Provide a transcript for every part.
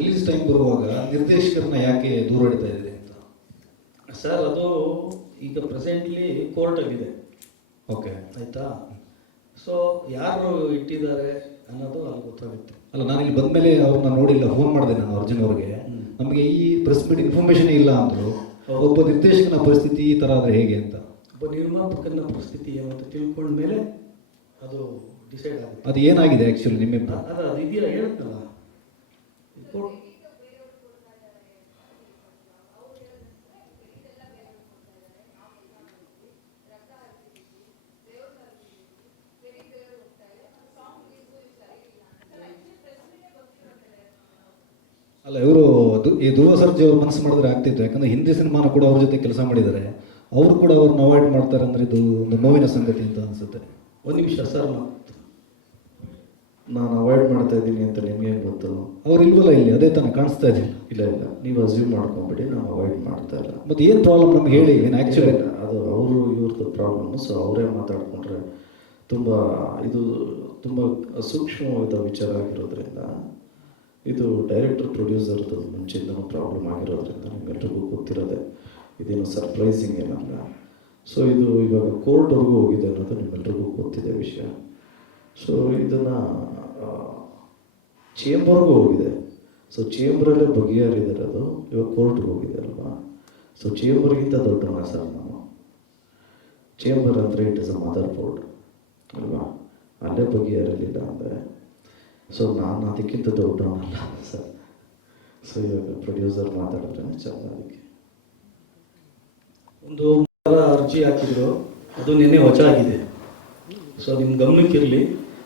Release time ಬರುವಾಗ ನಿರ್ದೇಶಕರನ್ನ ಯಾಕೆ ದೂರ ಇಡ್ತಾ ಇದ್ದೀರಿ ಅಂತ? ಸರ್ ಅದು ಈಗ ಪ್ರೆಸೆಂಟ್ಲಿ ಕೋರ್ಟಲ್ಲಿದೆ ಓಕೆ ಆಯಿತಾ? ಸೊ ಯಾರು ಇಟ್ಟಿದ್ದಾರೆ ಅನ್ನೋದು ಅಲ್ಲಿ ಗೊತ್ತಾಗುತ್ತೆ. ಅಲ್ಲ ನಾನು ಇಲ್ಲಿ ಬಂದಮೇಲೆ ಅವ್ರನ್ನ ನೋಡಿಲ್ಲ ಫೋನ್ ಮಾಡಿದೆ ನಾನು ಅರ್ಜುನ್ ಅವ್ರಿಗೆ. ನಮಗೆ ಈ ಪ್ರೆಸ್ ಮೀಟ್ ಇನ್ಫಾರ್ಮೇಶನ್ ಇಲ್ಲ ಅಂದರು. ಒಬ್ಬ ನಿರ್ದೇಶಕನ ಪರಿಸ್ಥಿತಿ ಈ ಥರ ಆದರೆ ಹೇಗೆ ಅಂತ? ಒಬ್ಬ ನಿರ್ಮಾಪಕನ ಪರಿಸ್ಥಿತಿ ಏನು ಅಂತ ತಿಳ್ಕೊಂಡ್ಮೇಲೆ ಅದು ಡಿಸೈಡ್ ಆಗುತ್ತೆ. ಅದು ಏನಾಗಿದೆ ಆ್ಯಕ್ಚುಲಿ ನಿಮ್ಮಿಂದ ಅದ ಅದು ಇದೆಯಲ್ಲ ಹೇಳುತ್ತಲ್ಲ? ಕೋರ್ಟ್ ಅಲ್ಲ ಇವರು ಈ ಧ್ರುವ ಸರ್ಜಿ ಅವ್ರು ಮನಸ್ಸು ಮಾಡಿದ್ರೆ ಆಗ್ತಿತ್ತು. ಯಾಕಂದ್ರೆ ಹಿಂದಿ ಸಿನಿಮಾನ ಕೂಡ ಅವ್ರ ಜೊತೆ ಕೆಲಸ ಮಾಡಿದ್ದಾರೆ. ಅವರು ಕೂಡ ಅವ್ರನ್ನ ಅವಾಯ್ಡ್ ಮಾಡ್ತಾರೆ ಅಂದ್ರೆ ಇದು ಒಂದು ನೋವಿನ ಸಂಗತಿ ಅಂತ ಅನ್ಸುತ್ತೆ. ಒಂದು ನಿಮಿಷ ಸರ್ ಮಾತು ನಾನು ಅವಾಯ್ಡ್ ಮಾಡ್ತಾ ಇದ್ದೀನಿ ಅಂತ ನಿಮಗೆ ಗೊತ್ತು? ಅವ್ರು ಇಲ್ವಲ್ಲ ಇಲ್ಲಿ ಅದೇ ತಾನೇ ಕಾಣಿಸ್ತಾ ಇದ್ದೀನಿ. ಇಲ್ಲ ಇಲ್ಲ ನೀವು ಅಸ್ಯೂಮ್ ಮಾಡ್ಕೊಂಬಿಡಿ ನಾನು ಅವಾಯ್ಡ್ ಮಾಡ್ತಾ ಇಲ್ಲ. ಮತ್ತೆ ಏನು ಪ್ರಾಬ್ಲಮ್ ನಮ್ಗೆ ಹೇಳಿ ಏನು ಆ್ಯಕ್ಚುಲಿ ಅದು ಅವರು ಇವ್ರದ್ದು ಪ್ರಾಬ್ಲಮ್ ಸೊ ಅವರೇ ಮಾತಾಡ್ಕೊಂಡ್ರೆ ತುಂಬ ಇದು ತುಂಬ ಸೂಕ್ಷ್ಮವಾದ ವಿಚಾರ ಆಗಿರೋದ್ರಿಂದ ಇದು ಡೈರೆಕ್ಟರ್ ಪ್ರೊಡ್ಯೂಸರ್ದು ಮುಂಚೆಯಿಂದ ಪ್ರಾಬ್ಲಮ್ ಆಗಿರೋದ್ರಿಂದ ನಿಮ್ಗೆಲ್ರಿಗೂ ಗೊತ್ತಿರೋದೆ. ಇದೇನು ಸರ್ಪ್ರೈಸಿಂಗ್ ಏನಲ್ಲ ಸೊ ಇದು ಇವಾಗ ಕೋರ್ಟ್ವರೆಗೂ ಹೋಗಿದೆ ಅನ್ನೋದು ನಿಮ್ಮೆಲ್ರಿಗೂ ಗೊತ್ತಿದೆ ವಿಷಯ. ಸೊ ಇದನ್ನು ಚೇಂಬರ್ಗೂ ಹೋಗಿದೆ. ಸೊ ಚೇಂಬರಲ್ಲೇ ಬಗೆಹರಿದಿರೋದು ಅದು ಇವಾಗ ಕೋರ್ಟ್ಗೆ ಹೋಗಿದೆ ಅಲ್ವಾ? ಸೊ ಚೇಂಬರ್ಗಿಂತ ದೊಡ್ಡ ಸರ್ ನಾನು ಚೇಂಬರ್ ಅಂದರೆ it is a motherboard ಅಲ್ವಾ? ಅಲ್ಲೇ ಬಗೆಹರಲಿಲ್ಲ ಅಂದರೆ. ಸೊ ನಾನು ಅದಕ್ಕಿಂತ ದೊಡ್ಡವನಲ್ಲ ಸರ್. ಸೊ ಇವಾಗ ಪ್ರೊಡ್ಯೂಸರ್ ಮಾತಾಡಿದ್ರೆ ಚಂದ ಅದಕ್ಕೆ. ಒಂದು ಅರ್ಜಿ ಹಾಕಿದ್ರು. ಅದು ನಿನ್ನೆ ವಜಾ ಸೊ ನಿಮ್ಮ ಗಮನಕ್ಕಿರಲಿ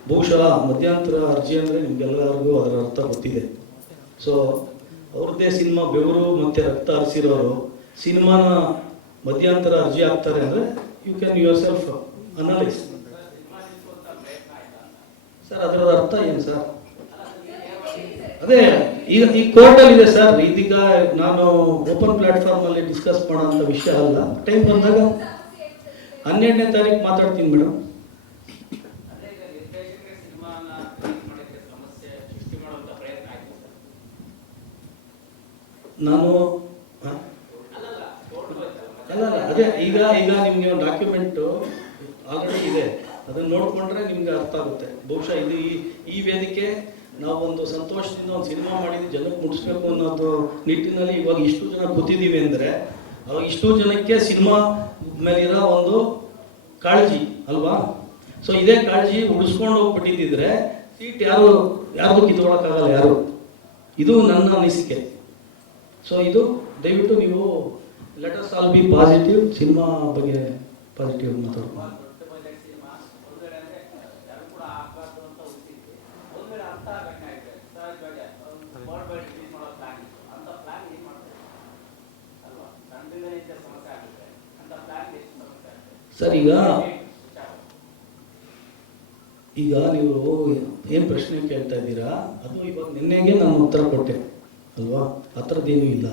ಬಹುಶಃ ಮಧ್ಯಂತರ ಅರ್ಜಿ ಅಂದರೆ ನಿಮ್ಗೆಲ್ಲರಿಗೂ ಅದರ ಅರ್ಥ ಗೊತ್ತಿದೆ. ಸೊ ಅವ್ರದ್ದೇ ಸಿನಿಮಾ ಬೆವರು ಮತ್ತು ರಕ್ತ ಹರಿಸಿರೋರು ಸಿನಿಮಾನ ಮಧ್ಯಂತರ ಅರ್ಜಿ ಹಾಕ್ತಾರೆ ಅಂದರೆ you can yourself analyse sir ಅದರ ಅರ್ಥ ಏನು ಸರ್ ಅದೇ ಈಗ ಈ ಕೋರ್ಟಲ್ಲಿ ಇದೆ ಸರ್ ಇದೀಗ ನಾನು ಓಪನ್ ಪ್ಲಾಟ್ಫಾರ್ಮ್ ಅಲ್ಲಿ ಡಿಸ್ಕಸ್ ಮಾಡೋಂಥ ವಿಷಯ ಅಲ್ಲ. ಟೈಮ್ ಬಂದಾಗ ಹನ್ನೆರಡನೇ ತಾರೀಕು ಮಾತಾಡ್ತೀನಿ ಮೇಡಮ್ ನಾನು? ಅಲ್ಲ ಅದೇ, ಈಗ ಈಗ ನಿಮಗೆ ಒಂದು ಡಾಕ್ಯುಮೆಂಟು ಆಲ್ರೆಡಿ ಇದೆ. ಅದನ್ನ ನೋಡ್ಕೊಂಡ್ರೆ ನಿಮ್ಗೆ ಅರ್ಥ ಆಗುತ್ತೆ. ಬಹುಶಃ ಇದು ಈ ಈ ವೇದಿಕೆ ನಾವೊಂದು ಸಂತೋಷದಿಂದ ಒಂದು ಸಿನಿಮಾ ಮಾಡಿದ್ದು, ಜನಕ್ಕೆ ಮುಟ್ಟಿಸ್ಬೇಕು ಅನ್ನೋದು ನಿಟ್ಟಿನಲ್ಲಿ ಇವಾಗ ಇಷ್ಟು ಜನ ಕೂತಿದ್ದೀವಿ ಅಂದರೆ, ಅವಾಗ ಇಷ್ಟು ಜನಕ್ಕೆ ಸಿನಿಮಾ ಮೇಲಿರೋ ಒಂದು ಕಾಳಜಿ, ಅಲ್ವಾ? ಸೊ ಇದೇ ಕಾಳಜಿ ಉಳಿಸ್ಕೊಂಡು ಹೋಗ್ಬಿಟ್ಟಿದ್ದಿದ್ರೆ, ಸೀಟ್ ಯಾರು ಯಾರು ಕಿತ್ಕೊಳಕ್ಕಾಗಲ್ಲ ಯಾರು. ಇದು ನನ್ನ ಅನಿಸಿಕೆ. ಸೊ ಇದು ದಯವಿಟ್ಟು ನೀವು let us all be positive cinema ಬಗ್ಗೆ ಪಾಸಿಟಿವ್ ಮಾತಾಡ್ಕೊಂಡು. ಸರ್, ಈಗ ಈಗ ನೀವು ಏನು ಪ್ರಶ್ನೆ ಕೇಳ್ತಾ ಇದ್ದೀರಾ? ಅದು ಇವಾಗ ನಿನ್ನೆಗೆ ನಾನು ಉತ್ತರ ಕೊಟ್ಟೆ. ಅಲ್ವಾ? ಆ ಥರದ್ದೇನೂ ಇಲ್ಲ.